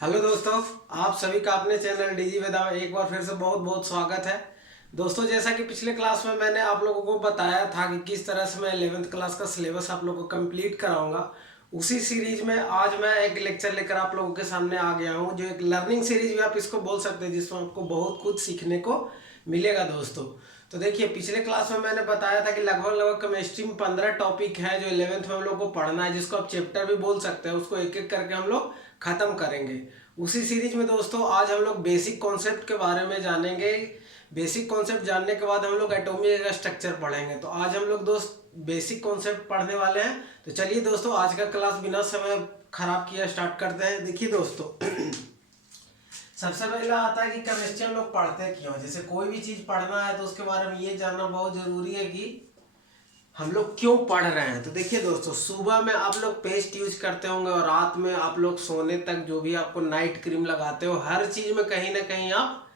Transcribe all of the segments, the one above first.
Hello दोस्तों, आप सभी का अपने चैनल डीजी वेदा में एक बार फिर से बहुत बहुत स्वागत है। दोस्तों, जैसा कि पिछले क्लास में मैंने आप लोगों को बताया था कि किस तरह से मैं 11th क्लास का सिलेबस आप लोगों को कंप्लीट कराऊंगा, उसी सीरीज में आज मैं एक लेक्चर लेकर आप लोगों के सामने आ गया हूं, जो एक लर्निंग सीरीज भी आप इसको बोल सकते हैं, जिसमें आपको बहुत कुछ सीखने को मिलेगा दोस्तों। तो देखिए, पिछले क्लास में मैंने बताया था कि लगभग लगभग केमिस्ट्री में 15 टॉपिक है जो 11th में हम लोग को पढ़ना है, जिसको आप चैप्टर भी बोल सकते हैं। उसको एक एक करके हम लोग खत्म करेंगे। उसी सीरीज में दोस्तों आज हम लोग बेसिक कॉन्सेप्ट के बारे में जानेंगे। बेसिक कॉन्सेप्ट जानने के बाद हम लोग एटॉमिक का स्ट्रक्चर पढ़ेंगे। तो आज हम लोग दोस्त बेसिक कॉन्सेप्ट पढ़ने वाले हैं। तो चलिए दोस्तों, आज का क्लास बिना समय खराब किया स्टार्ट करते हैं। देखिए दोस्तों, सबसे पहला आता है कि केमिस्ट्री हम लोग पढ़ते क्यों। जैसे कोई भी चीज पढ़ना है तो उसके बारे में ये जानना बहुत जरूरी है कि हम लोग क्यों पढ़ रहे हैं। तो देखिए दोस्तों, सुबह में आप लोग पेस्ट यूज करते होंगे और रात में आप लोग सोने तक जो भी आपको नाइट क्रीम लगाते हो, हर चीज में कहीं ना कहीं आप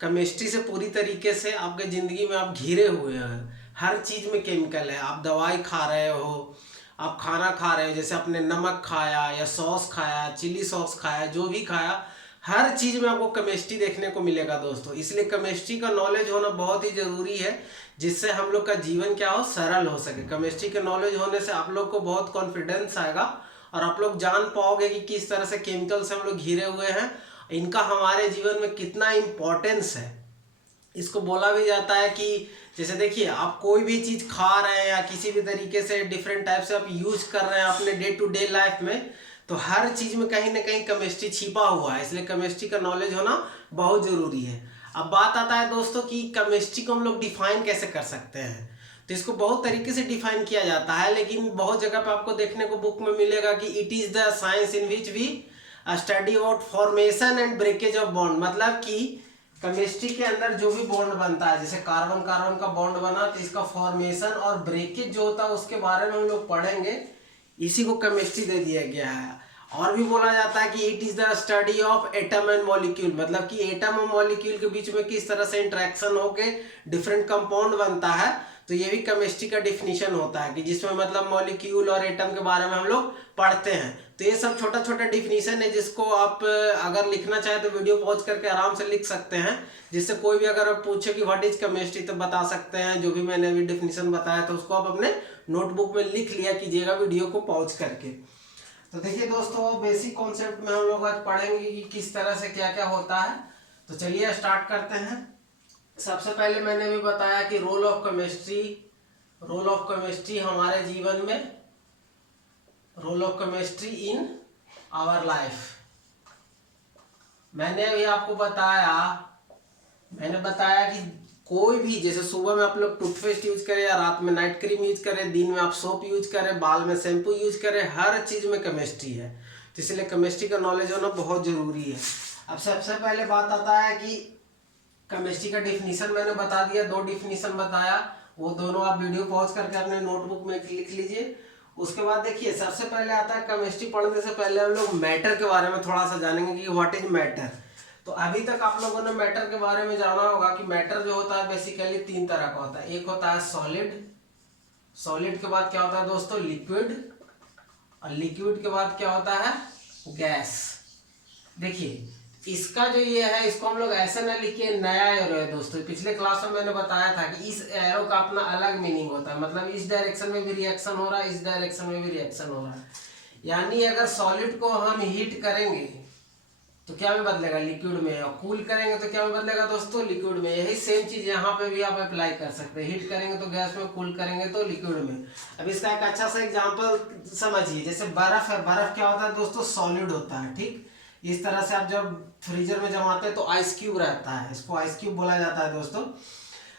केमिस्ट्री से पूरी तरीके से आपके जिंदगी में आप घिरे हुए हैं। हर चीज में केमिकल है। आप दवाई खा रहे हो, आप खाना खा रहे हो, जैसे आपने नमक खाया या सॉस खाया, चिली सॉस खाया, जो भी खाया, हर चीज में आपको केमिस्ट्री देखने को मिलेगा दोस्तों। इसलिए केमिस्ट्री का नॉलेज होना बहुत ही जरूरी है, जिससे हम लोग का जीवन क्या हो, सरल हो सके। केमिस्ट्री के नॉलेज होने से आप लोग को बहुत कॉन्फिडेंस आएगा और आप लोग जान पाओगे कि किस तरह से केमिकल से हम लोग घिरे हुए हैं, इनका हमारे जीवन में कितना इम्पोर्टेंस है। इसको बोला भी जाता है कि जैसे देखिए, आप कोई भी चीज खा रहे हैं या किसी भी तरीके से डिफरेंट टाइप से आप यूज कर रहे हैं अपने डे टू डे लाइफ में, तो हर चीज में कहीं ना कहीं केमिस्ट्री छिपा हुआ है। इसलिए केमिस्ट्री का नॉलेज होना बहुत जरूरी है। अब बात आता है दोस्तों कि केमिस्ट्री को हम लोग डिफाइन कैसे कर सकते हैं। तो इसको बहुत तरीके से डिफाइन किया जाता है, लेकिन बहुत जगह पे आपको देखने को बुक में मिलेगा कि it is the science in which we study about formation and breakage of bond. मतलब कि केमिस्ट्री के अंदर जो भी बॉन्ड बनता है, जैसे कार्बन कार्बन का बॉन्ड बना तो इसका फॉर्मेशन और ब्रेकेज जो होता है उसके बारे में हम लोग पढ़ेंगे। इसी को केमिस्ट्री दे दिया गया है। और भी बोला जाता है कि it is the study of atom and molecule. मतलब कि एटम और मॉलिक्यूल के बीच में किस तरह से इंटरेक्शन होके डिफरेंट कंपाउंड बनता है। तो ये भी केमिस्ट्री का डिफिनीशन होता है कि जिसमें मतलब मॉलिक्यूल और एटम के बारे में हम लोग पढ़ते हैं। तो ये सब छोटा छोटा डिफिनीशन है, जिसको आप अगर लिखना चाहे तो वीडियो पॉज करके आराम से लिख सकते हैं, जिससे कोई भी अगर आप पूछे कि व्हाट इज केमिस्ट्री तो बता सकते हैं। जो भी मैंने अभी डिफिनीशन बताया तो उसको आप अपने नोटबुक में लिख लिया कीजिएगा वीडियो को पॉज करके। तो देखिए दोस्तों, बेसिक कॉन्सेप्ट में हम लोग आज पढ़ेंगे कि किस तरह से क्या क्या होता है। तो चलिए स्टार्ट करते हैं। सबसे पहले मैंने भी बताया कि role of chemistry. Role of chemistry हमारे जीवन में, role of chemistry in our life. मैंने अभी आपको बताया, मैंने बताया कि कोई भी, जैसे सुबह में आप लोग टूथपेस्ट यूज करें या रात में नाइट क्रीम यूज करें, दिन में आप सोप यूज करें, बाल में शैम्पू यूज करें, हर चीज में केमिस्ट्री है। तो इसलिए केमिस्ट्री का नॉलेज होना बहुत जरूरी है। अब सबसे पहले बात आता है कि केमिस्ट्री का डिफिनीशन मैंने बता दिया, दो डिफिनीशन बताया, वो दोनों आप वीडियो पॉज करके अपने नोटबुक में लिख लीजिए। उसके बाद देखिए, सबसे पहले आता है केमिस्ट्री पढ़ने से पहले हम लोग मैटर के बारे में थोड़ा सा जानेंगे कि व्हाट इज मैटर। तो अभी तक आप लोगों ने मैटर के बारे में जाना होगा कि मैटर जो होता है बेसिकली तीन तरह का होता है। एक होता है सॉलिड, सॉलिड के बाद क्या होता है दोस्तों, लिक्विड, और लिक्विड के बाद क्या होता है, गैस। देखिए, इसका जो ये है, इसको हम लोग ऐसे ना लिखिए नया एरो है दोस्तों। पिछले क्लास में मैंने बताया था कि इस एरो का अपना अलग मीनिंग होता है। मतलब इस डायरेक्शन में भी रिएक्शन हो रहा है, इस डायरेक्शन में भी रिएक्शन हो रहा है। यानी अगर सॉलिड को हम हीट करेंगे तो क्या में बदलेगा, लिक्विड में, और कूल करेंगे तो क्या में बदलेगा दोस्तों, लिक्विड में। यही सेम चीज यहाँ पे भी आप अप्लाई कर सकते हैं। हीट करेंगे तो गैस में, कूल करेंगे तो लिक्विड में। अब इसका एक अच्छा सा एग्जांपल समझिए, जैसे बर्फ है। बर्फ क्या होता है दोस्तों, सॉलिड होता है, ठीक। इस तरह से आप जब फ्रीजर में जमाते हैं तो आइस क्यूब रहता है, इसको आइस क्यूब बोला जाता है दोस्तों।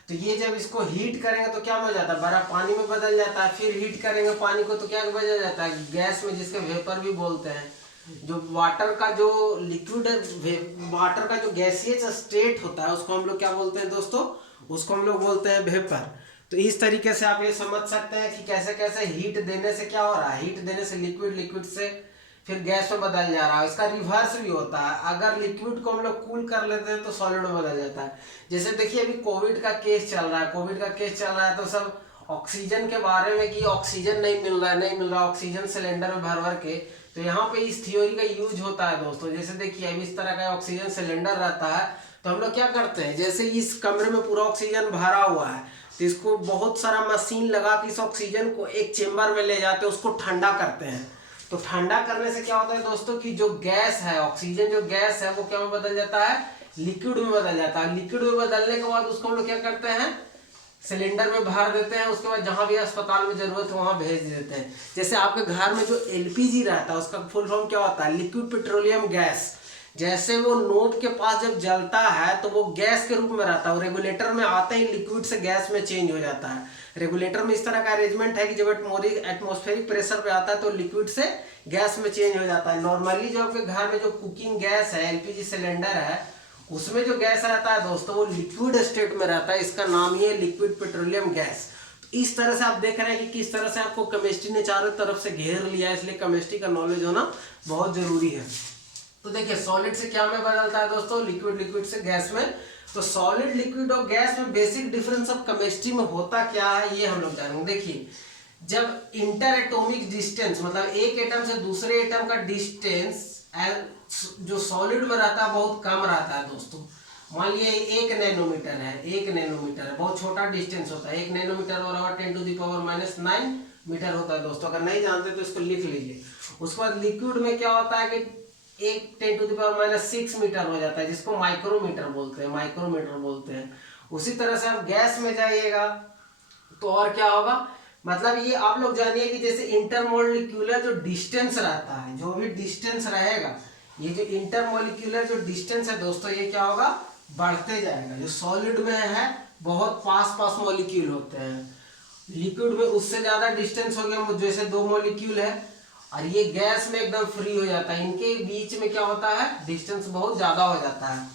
तो ये जब इसको हीट करेंगे तो क्या हो जाता है, बर्फ पानी में बदल जाता है। फिर हीट करेंगे पानी को तो क्या बदल जाता है, गैस में, जिसके वेपर भी बोलते हैं। जो वाटर का जो लिक्विड, वाटर का जो गैसियस स्टेट होता है उसको हम लोग क्या बोलते हैं दोस्तों, उसको हम लोग बोलते हैं वेपर। तो इस तरीके से आप ये समझ सकते हैं कि कैसे कैसे हीट देने से क्या हो रहा है, हीट देने से लिक्विड, लिक्विड से फिर गैस में बदल जा रहा है। इसका रिवर्स भी होता है, अगर लिक्विड को हम लोग कूल कर लेते हैं तो सॉलिड में बदल जाता है। जैसे देखिए, अभी कोविड का केस चल रहा है, कोविड का केस चल रहा है तो सब ऑक्सीजन के बारे में कि ऑक्सीजन नहीं मिल रहा है, नहीं मिल रहा, ऑक्सीजन सिलेंडर में भर भर के तो यहाँ पे इस थ्योरी का यूज होता है दोस्तों। जैसे देखिए अब इस तरह का ऑक्सीजन सिलेंडर रहता है, तो हम लोग क्या करते हैं, जैसे इस कमरे में पूरा ऑक्सीजन भरा हुआ है, तो इसको बहुत सारा मशीन लगा के इस ऑक्सीजन को एक चेम्बर में ले जाते हैं, उसको ठंडा करते हैं। तो ठंडा करने से क्या होता है दोस्तों कि जो गैस है, ऑक्सीजन जो गैस है वो क्या में बदल जाता है, लिक्विड में बदल जाता है। लिक्विड में बदलने के बाद उसको हम लोग क्या करते हैं, सिलेंडर में भर देते हैं। उसके बाद जहां भी अस्पताल में जरूरत है वहां भेज देते हैं। जैसे आपके घर में जो एलपीजी रहता है उसका फुल फॉर्म क्या होता है, लिक्विड पेट्रोलियम गैस। जैसे वो नोब के पास जब जलता है तो वो गैस के रूप में रहता है, और रेगुलेटर में आते ही लिक्विड से गैस में चेंज हो जाता है। रेगुलेटर में इस तरह का अरेंजमेंट है कि जब एटमॉस्फेरिक प्रेशर पे आता है तो लिक्विड से गैस में चेंज हो जाता है। नॉर्मली जो आपके घर में जो कुकिंग गैस है, एलपीजी सिलेंडर है, उसमें जो गैस रहता है दोस्तों वो लिक्विड स्टेट में रहता है। इसका नाम ही है लिक्विड पेट्रोलियम गैस। तो इस तरह से आप देख रहे हैं कि किस तरह से आपको केमिस्ट्री ने चारों तरफ से घेर लिया है, इसलिए केमिस्ट्री का नॉलेज होना बहुत जरूरी है। तो देखिए सॉलिड से क्या में बदलता है दोस्तों, लिक्विड, लिक्विड से गैस में। तो सॉलिड, लिक्विड और गैस में बेसिक डिफरेंस ऑफ केमिस्ट्री में होता क्या है ये हम लोग जानेंगे। देखिए जब इंटर एटॉमिक डिस्टेंस मतलब एक एटम से दूसरे एटम का डिस्टेंस जो सॉलिड में रहता है बहुत कम रहता है दोस्तों। मान लिया 1 नैनोमीटर है, 1 नैनोमीटर है, बहुत छोटा डिस्टेंस होता है। 1 नैनोमीटर बराबर 10⁻⁹ मीटर होता है दोस्तों। अगर नहीं जानते तो इसको लिख लीजिए। उसके बाद लिक्विड में क्या होता है कि 1 10⁻⁶ मीटर हो जाता है, जिसको माइक्रोमीटर बोलते हैं, माइक्रोमीटर बोलते हैं। उसी तरह से आप गैस में जाइएगा तो और क्या होगा, मतलब ये आप लोग जानिए कि जैसे इंटरमोलिक्यूलर जो डिस्टेंस रहता है, जो भी डिस्टेंस रहेगा, ये जो इंटरमोलिक्यूलर जो डिस्टेंस है दोस्तों ये क्या होगा, बढ़ते जाएगा। जो सॉलिड में है बहुत पास पास मॉलिक्यूल होते हैं, लिक्विड में उससे ज्यादा डिस्टेंस हो गया, जैसे 2 मॉलिक्यूल है, और ये गैस में एकदम फ्री हो जाता है। इनके बीच में क्या होता है, डिस्टेंस बहुत ज्यादा हो जाता है।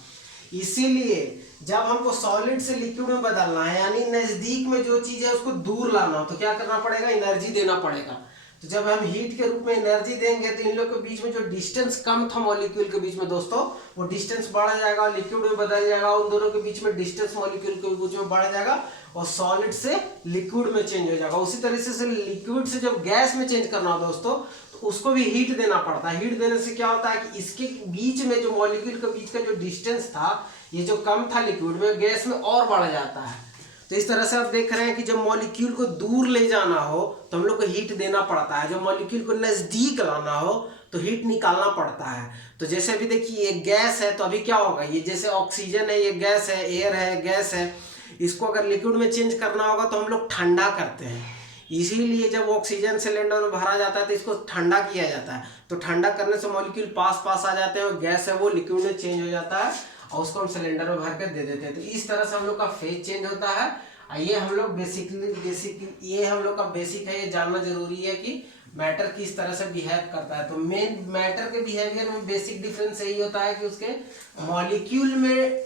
इसीलिए जब हमको सॉलिड से लिक्विड में बदलना है, यानी नजदीक में जो चीज है उसको दूर लाना हो, तो क्या करना पड़ेगा, एनर्जी देना पड़ेगा। तो जब हम हीट के रूप में एनर्जी देंगे तो इन लोग के बीच में जो डिस्टेंस कम था मॉलिक्यूल के बीच में दोस्तों, वो डिस्टेंस बढ़ जाएगा, लिक्विड में बदल जाएगा। उन दोनों के बीच में डिस्टेंस मॉलिक्यूल के बीच में बढ़ जाएगा और सॉलिड से लिक्विड में चेंज हो जाएगा। उसी तरीके से लिक्विड से जब गैस में चेंज करना हो दोस्तों तो उसको भी हीट देना पड़ता है। हीट देने से क्या होता है कि इसके बीच में जो मॉलिक्यूल के बीच का जो डिस्टेंस था, ये जो कम था लिक्विड में, गैस में और बढ़ जाता है। तो इस तरह से आप देख रहे हैं कि जब मॉलिक्यूल को दूर ले जाना हो तो हम लोग को हीट देना पड़ता है, जब मॉलिक्यूल को नजदीक लाना हो तो हीट निकालना पड़ता है। तो जैसे अभी देखिए ये गैस है, तो अभी क्या होगा, ये जैसे ऑक्सीजन है, ये गैस है, एयर है, गैस है, इसको अगर लिक्विड में चेंज करना होगा तो हम लोग ठंडा करते हैं। इसीलिए जब ऑक्सीजन सिलेंडर में भरा जाता है तो इसको ठंडा किया जाता है। तो ठंडा करने से मॉलिक्यूल पास पास आ जाते हैं और गैस है वो लिक्विड में चेंज हो जाता है और उसको हम सिलेंडर में भर कर दे देते हैं। तो इस तरह से हम लोग का फेज चेंज होता है। ये हम लोग बेसिकली ये हम लोग का बेसिक है, ये जानना जरूरी है कि मैटर किस तरह से बिहेव करता है। तो मेन मैटर के बिहेवियर में बेसिक डिफरेंस यही होता है कि उसके मॉलिक्यूल में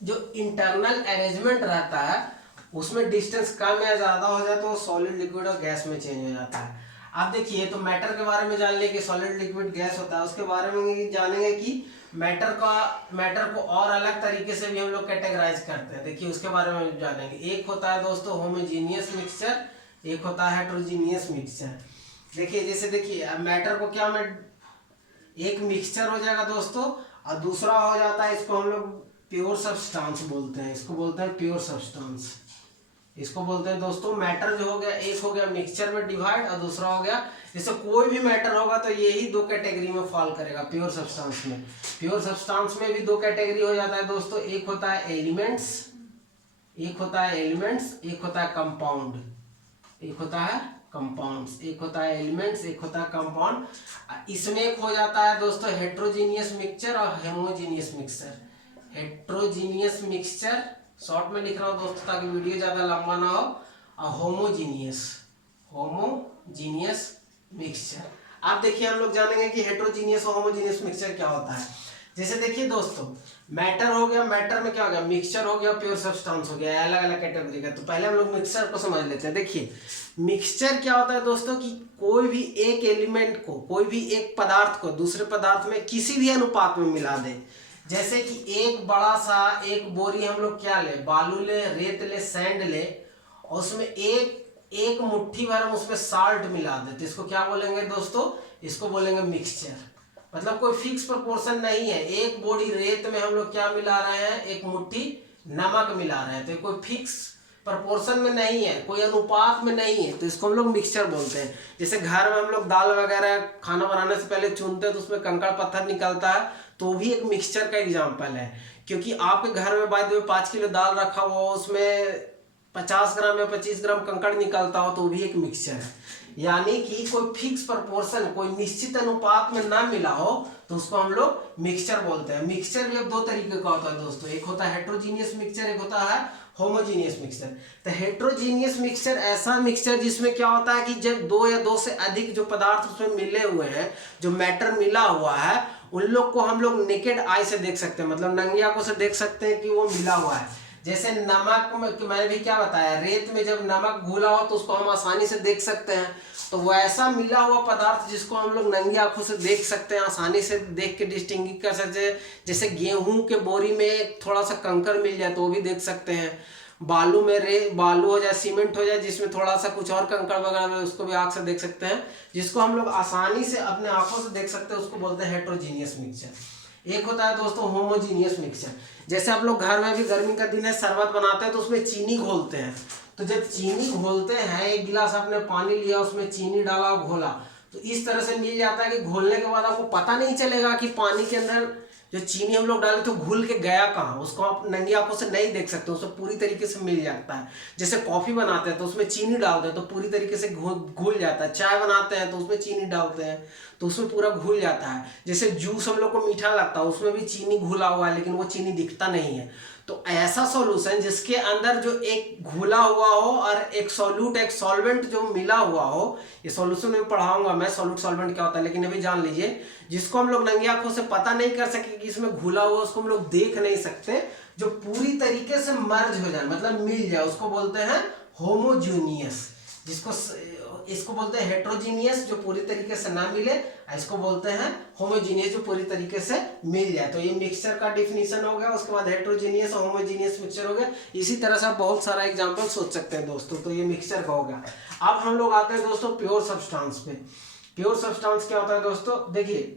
जो इंटरनल अरेंजमेंट रहता है उसमें डिस्टेंस कम या ज्यादा हो जाए तो वो सॉलिड, लिक्विड और गैस में चेंज हो जाता है। आप देखिए तो मैटर के बारे में जान लिया कि सॉलिड, लिक्विड, गैस होता है। उसके बारे में जानेंगे कि मैटर को और अलग तरीके से भी हम लोग कैटेगराइज करते हैं। देखिए उसके बारे में जानेंगे। एक होता है दोस्तों होमोजीनियस मिक्सचर, एक होता है हेट्रोजीनियस मिक्सचर। देखिए जैसे देखिए मैटर को क्या में एक मिक्सचर हो जाएगा दोस्तों, और दूसरा हो जाता है, इसको हम लोग प्योर सब्सटेंस बोलते हैं, इसको बोलते हैं प्योर सब्सटेंस। इसको बोलते हैं दोस्तों मैटर जो हो गया, एक हो गया मिक्सचर में डिवाइड और दूसरा हो गया, जैसे कोई भी मैटर होगा तो यही 2 कैटेगरी में फॉल करेगा प्योर सब्सटेंस में। प्योर सब्सटेंस में भी 2 कैटेगरी हो जाता है दोस्तों, एक होता है एलिमेंट्स, एक होता है एलिमेंट्स, एक होता है कंपाउंड, एक होता है कंपाउंड्स, एक होता है एलिमेंट्स, एक होता है कंपाउंड। इसमें एक हो जाता है दोस्तों हेट्रोजीनियस मिक्सचर और homogeneous mixture. Heterogeneous mixture short में लिख रहा हूं दोस्तों ताकि वीडियो ज्यादा लंबा ना हो, और होमोजीनियस मिक्सचर। आप देखिए हम लोग जानेंगे कि हेट्रोजीनियस और होमोजीनियस मिक्सचर क्या होता है। जैसे देखिए दोस्तों मैटर हो गया, मैटर में क्या हो गया, मिक्सचर हो गया, प्योर सब्सटेंस हो गया, अलग अलग कैटेगरी का। तो पहले हम लोग मिक्सचर को समझ लेते हैं। देखिए मिक्सचर क्या होता है दोस्तों कि कोई भी एक एलिमेंट को, कोई भी एक पदार्थ को दूसरे पदार्थ में किसी भी अनुपात में मिला दे। जैसे कि एक बड़ा सा एक बोरी हम लोग क्या ले, बालू ले, रेत ले, सैंड ले, और उसमें एक मुट्ठी भर हम उसमें साल्ट मिला देते, इसको क्या बोलेंगे दोस्तों, इसको बोलेंगे मिक्सचर। मतलब कोई फिक्स प्रोपोर्शन नहीं है, एक बोरी रेत में हम लोग क्या मिला रहे हैं, एक मुट्ठी नमक मिला रहे हैं, तो कोई फिक्स प्रोपोर्शन में नहीं है, कोई अनुपात में नहीं है, तो इसको हम लोग मिक्सचर बोलते हैं। जैसे घर में हम लोग दाल वगैरह खाना बनाने से पहले चुनते हैं तो उसमें कंकड़ पत्थर निकलता है, तो भी एक मिक्सचर का एग्जाम्पल है। क्योंकि आपके घर में बाय द वे 5 किलो दाल रखा हुआ हो, उसमें 50 ग्राम या 25 ग्राम कंकड़ निकलता हो, तो भी एक मिक्सचर है। यानी कि कोई फिक्स प्रोपोर्शन, कोई निश्चित अनुपात में ना मिला हो, तो उसको हम लोग मिक्सचर बोलते हैं। मिक्सचर भी अब दो तरीके का होता है दोस्तों, एक होता है हेट्रोजीनियस मिक्सचर, एक होता है होमोजीनियस मिक्सचर। तो हेट्रोजीनियस मिक्सचर ऐसा मिक्सचर जिसमें क्या होता है कि जब दो या दो से अधिक जो पदार्थ उसमें मिले हुए हैं, जो मैटर मिला हुआ है, उन लोग को हम लोग नेकेड आई से देख सकते हैं, मतलब नंगी आंखों से देख सकते हैं कि वो मिला हुआ है। जैसे नमक में मैंने भी क्या बताया, रेत में जब नमक घुला हो तो उसको हम आसानी से देख सकते हैं, तो वैसा मिला हुआ पदार्थ जिसको हम लोग नंगी आंखों से देख सकते हैं, आसानी से देख के डिस्टिंग्विश कर सकते हैं। जैसे गेहूं के बोरी में थोड़ा सा कंकर मिल जाए तो वो भी देख सकते हैं, बालू में बालू हो जाए, सीमेंट हो जाए जिसमें थोड़ा सा कुछ और कंकड़ वगैरह में, उसको भी आंख से देख सकते हैं। जिसको हम लोग आसानी से अपने आंखों से देख सकते हैं उसको बोलते हैं हेट्रोजीनियस मिक्सचर। एक होता है दोस्तों होमोजीनियस मिक्सचर। जैसे आप लोग घर में भी गर्मी का दिन है शरबत बनाते हैं तो उसमें चीनी घोलते हैं, तो जब चीनी घोलते हैं, एक गिलास आपने पानी लिया, उसमें चीनी डाला, घोला, तो इस तरह से मिल जाता है कि घोलने के बाद आपको पता नहीं चलेगा कि पानी के अंदर जो चीनी हम लोग डाले तो घुल के गया कहाँ, उसको आप नंगी आंखों से नहीं देख सकते, उसको पूरी तरीके से मिल जाता है। जैसे कॉफी बनाते हैं तो उसमें चीनी डालते हैं तो पूरी तरीके से घुल जाता है, चाय बनाते हैं तो उसमें चीनी डालते हैं तो उसमें पूरा घुल जाता है। जैसे जूस हम लोग को मीठा लगता है, उसमें भी चीनी घुला हुआ है लेकिन वो चीनी दिखता नहीं है। तो ऐसा सॉल्यूशन जिसके अंदर जो एक घुला हुआ हो और एक सॉल्यूट, एक सॉल्वेंट जो मिला हुआ हो, ये सॉल्यूशन में पढ़ाऊंगा मैं सॉल्यूट सॉल्वेंट क्या होता है, लेकिन अभी जान लीजिए, जिसको हम लोग नंगी आंखों से पता नहीं कर सके कि इसमें घुला हुआ, उसको हम लोग देख नहीं सकते, जो पूरी तरीके से मर्ज हो जाए, मतलब मिल जाए, उसको बोलते हैं होमोजीनियस। जिसको इसको बोलते हैं हेट्रोजीनियस, जो पूरी तरीके से ना मिले, इसको बोलते हैं होमोजीनियस, जो पूरी तरीके से मिल जाए। तो ये मिक्सचर का डिफिनीशन हो गया, उसके बाद हेट्रोजीनियस और होमोजीनियस मिक्सचर हो गया। इसी तरह से आप बहुत सारा एग्जांपल सोच सकते हैं दोस्तों, तो ये मिक्सचर का हो गया। अब हम लोग आते हैं दोस्तों प्योर सब्सटेंस पे। प्योर सब्सटेंस क्या होता है दोस्तों, देखिए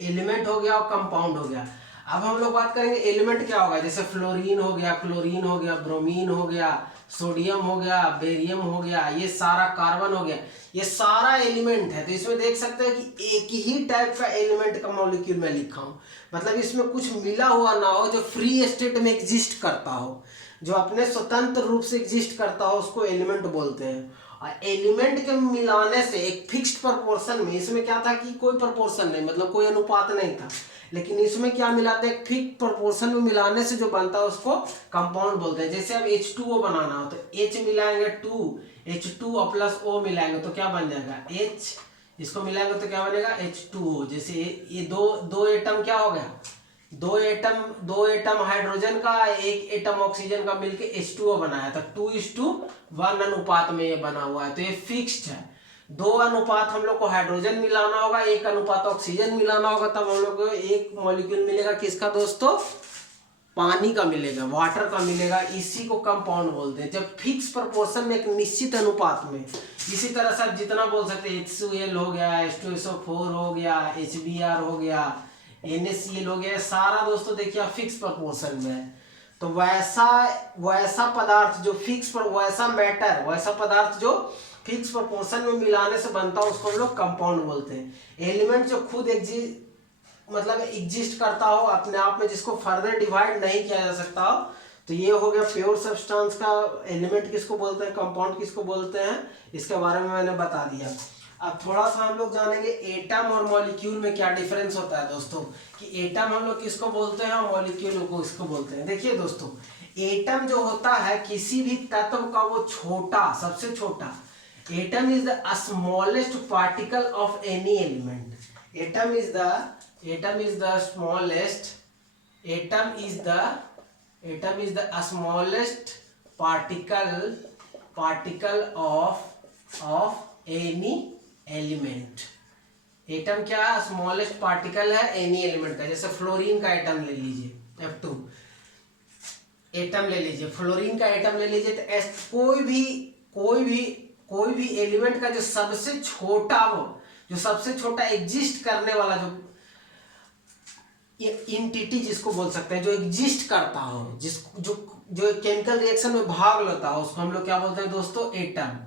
एलिमेंट हो गया और कंपाउंड हो गया। अब हम लोग बात करेंगे एलिमेंट क्या होगा, जैसे फ्लोरीन हो गया, क्लोरीन हो गया, ब्रोमीन हो गया, सोडियम हो गया, बेरियम हो गया, ये सारा कार्बन हो गया, ये सारा एलिमेंट है। तो इसमें देख सकते हैं कि एक ही टाइप का एलिमेंट का मॉलिक्यूल मैं लिखा हूं, मतलब इसमें कुछ मिला हुआ ना हो, जो फ्री स्टेट में एग्जिस्ट करता हो, जो अपने स्वतंत्र रूप से एग्जिस्ट करता हो, उसको एलिमेंट बोलते हैं। और एलिमेंट के मिलाने से एक फिक्स्ड प्रोपोर्शन में, इसमें क्या था कि कोई प्रोपोर्शन नहीं, मतलब कोई अनुपात नहीं था, लेकिन इसमें क्या मिलाते हैं, फिक्स प्रोपोर्शन में मिलाने से जो बनता है उसको कंपाउंड बोलते हैं। जैसे अब H2O बनाना हो तो H मिलाएंगे 2, H2O प्लस O मिलाएंगे तो क्या बन जाएगा H, इसको मिलाएंगे तो क्या बनेगा H2O। जैसे ये दो एटम क्या हो गया, दो एटम हाइड्रोजन का, एक एटम ऑक्सीजन का मिलके H2O बनाया था, 2:1 अनुपात में ये बना हुआ है, तो ये फिक्स्ड है। 2 अनुपात हम लोग को हाइड्रोजन मिलाना होगा, 1 अनुपात ऑक्सीजन मिलाना होगा, तब हम लोग को एक मॉलिक्यूल मिलेगा, किसका दोस्तों, पानी का मिलेगा, वाटर का मिलेगा। इसी को कंपाउंड बोलते हैं, जब फिक्स प्रोपोर्शन में, एक निश्चित अनुपात में। इसी तरह से आप जितना बोल सकते हैं, HCl हो गया, H2SO4 हो गया, HBr हो गया, NaCl हो गया, सारा दोस्तों देखिए फिक्स प्रोपोर्शन में है। तो वैसा पदार्थ जो फिक्स पर, वैसा मैटर, वैसा पदार्थ जो फिक्स प्रोपोर्शन में मिलाने से बनता है उसको हम लोग कंपाउंड बोलते हैं। एलिमेंट जो खुद एग्जिस्ट करता हो अपने आप में, जिसको फर्दर डिवाइड नहीं किया जा सकता हो, तो ये हो गया प्योर सब्सटेंस का। एलिमेंट किसको बोलते हैं, कंपाउंड किसको बोलते हैं, इसके बारे में मैंने बता दिया। अब थोड़ा सा हम लोग जानेंगे एटम और मॉलिक्यूल में क्या डिफरेंस होता है दोस्तों, कि एटम हम लोग किसको बोलते हैं और मॉलिक्यूल को इसको बोलते हैं। देखिए दोस्तों, एटम जो होता है किसी भी तत्व का वो छोटा, सबसे छोटा, atom is the smallest particle of any element. Atom is the smallest particle of any element. Atom क्या स्मॉलेस्ट पार्टिकल है एनी एलिमेंट का। जैसे फ्लोरीन का एटम ले लीजिए, F2 एटम ले लीजिए, फ्लोरीन का एटम ले लीजिए, तो कोई भी एलिमेंट का जो सबसे छोटा हो, जो सबसे छोटा एग्जिस्ट करने वाला जो इंटिटी जिसको बोल सकते हैं, जो एग्जिस्ट करता हो, जिस जो केमिकल रिएक्शन में भाग लेता हो, उसको हम लोग क्या बोलते हैं दोस्तों? एटम।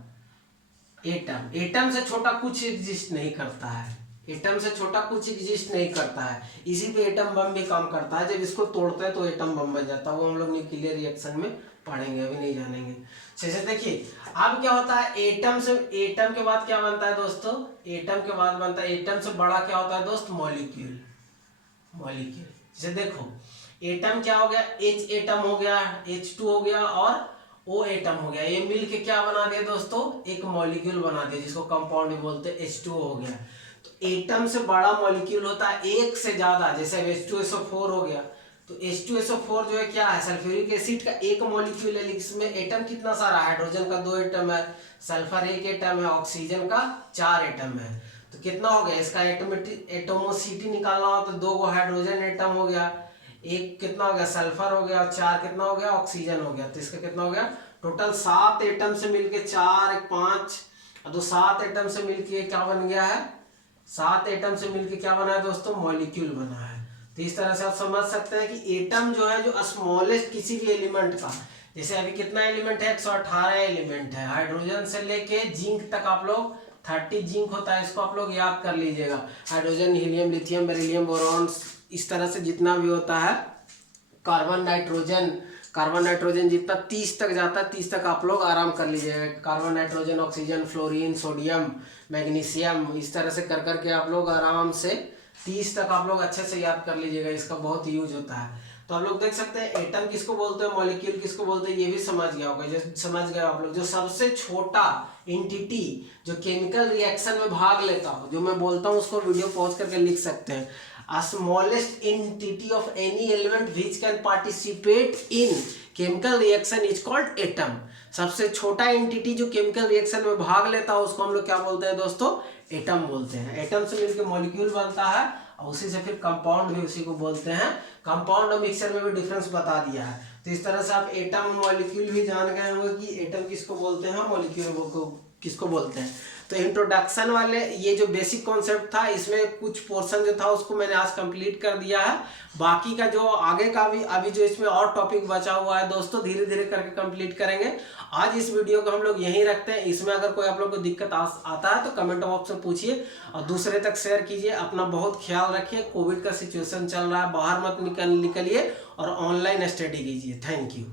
एटम से छोटा कुछ एग्जिस्ट नहीं करता है। एटम से छोटा कुछ एग्जिस्ट नहीं करता है। इसी पे एटम बम भी काम करता है। जब इसको तोड़ते हैं तो एटम बम बन जाता है। वो हम लोग न्यूक्लियर रिएक्शन में पढ़ेंगे, अभी नहीं जानेंगे। जैसे देखिए अब क्या होता है, एटम के बाद क्या बनता है दोस्तों? एटम के बाद बनता है, एटम से बड़ा क्या होता है दोस्त? मॉलिक्यूल। जैसे देखो एटम क्या हो गया? H एटम हो गया, H2 हो गया और O एटम हो गया। ये मिलके क्या बना दिया दोस्तों? एक मॉलिक्यूल बना दिया, जिसको कंपाउंड भी बोलते हैं। H2O हो गया। तो एटम से बड़ा मॉलिक्यूल होता है एक से ज्यादा, जैसे H2SO4 हो गया। तो H2SO4 जो है क्या है? सल्फ्यूरिक एसिड का एक मॉलिक्यूल है। इसमें एटम कितना सारा? हाइड्रोजन का 2 एटम है, सल्फर 1 एटम है, ऑक्सीजन का 4 एटम है। तो कितना हो गया? इसका एटोमोसिटी निकालना हो तो 2 हाइड्रोजन एटम हो गया, एक कितना हो गया? सल्फर हो गया, और 4 कितना हो गया? ऑक्सीजन हो गया। तो इसका कितना हो गया? टोटल 7 एटम से मिलके 4 1 5 और 2 7 एटम से मिलके क्या बन गया है? 7 एटम से मिलके क्या बना है दोस्तों? मॉलिक्यूल बना है। तो इस तरह से आप समझ सकते हैं कि एटम जो है, जो स्मॉलेस्ट किसी भी एलिमेंट का, जैसे अभी कितना एलिमेंट है? 118 एलिमेंट है। हाइड्रोजन से लेके जिंक तक आप लोग 30 जिंक होता है, इसको आप लोग याद कर लीजिएगा। Hydrogen, helium, lithium, beryllium, boron, इस तरह से जितना भी होता है। कार्बन नाइट्रोजन जितना 30 तक जाता है, 30 तक आप लोग आराम कर लीजिएगा। Carbon, nitrogen, oxygen, fluorine, sodium, magnesium, इस तरह से कर करके आप लोग आराम से 30 तक आप लोग अच्छे से याद कर लीजिएगा। इसका बहुत यूज होता है। तो आप लोग देख सकते हैं एटम किसको बोलते हैं, मॉलिक्यूल किसको बोलते हैं, ये भी समझ गया होगा। जो समझ गए आप लोग, जो सबसे छोटा एंटिटी जो केमिकल रिएक्शन में भाग लेता हो, जो मैं बोलता हूँ उसको वीडियो पॉज करके लिख सकते हैं। Smallest entity of any element which can participate in chemical reaction is called atom. सबसे छोटा एंटिटी जो केमिकल रिएक्शन में भाग लेता है उसको हम लोग क्या बोलते हैं दोस्तों? एटम बोलते हैं। एटम से मिलकर मॉलिक्यूल बनता है और उसी से फिर कंपाउंड भी उसी को बोलते हैं। कंपाउंड और मिक्सचर में भी डिफरेंस बता दिया है। तो इस तरह से आप एटम मॉलिक्यूल भी जान गए होंगे कि एटम किसको बोलते हैं, मॉलिक्यूल को किसको बोलते हैं। तो इंट्रोडक्शन वाले ये जो बेसिक कॉन्सेप्ट था, इसमें कुछ पोर्शन जो था उसको मैंने आज कंप्लीट कर दिया है। बाकी का जो आगे का भी अभी जो इसमें और टॉपिक बचा हुआ है दोस्तों, धीरे धीरे करके कंप्लीट करेंगे। आज इस वीडियो को हम लोग यहीं रखते हैं। इसमें अगर कोई आप लोग को दिक्कत आता है तो कमेंट बॉक्स में पूछिए और दूसरे तक शेयर कीजिए। अपना बहुत ख्याल रखिए। कोविड का सिचुएशन चल रहा है, बाहर मत निकलिए और ऑनलाइन स्टडी कीजिए। Thank you.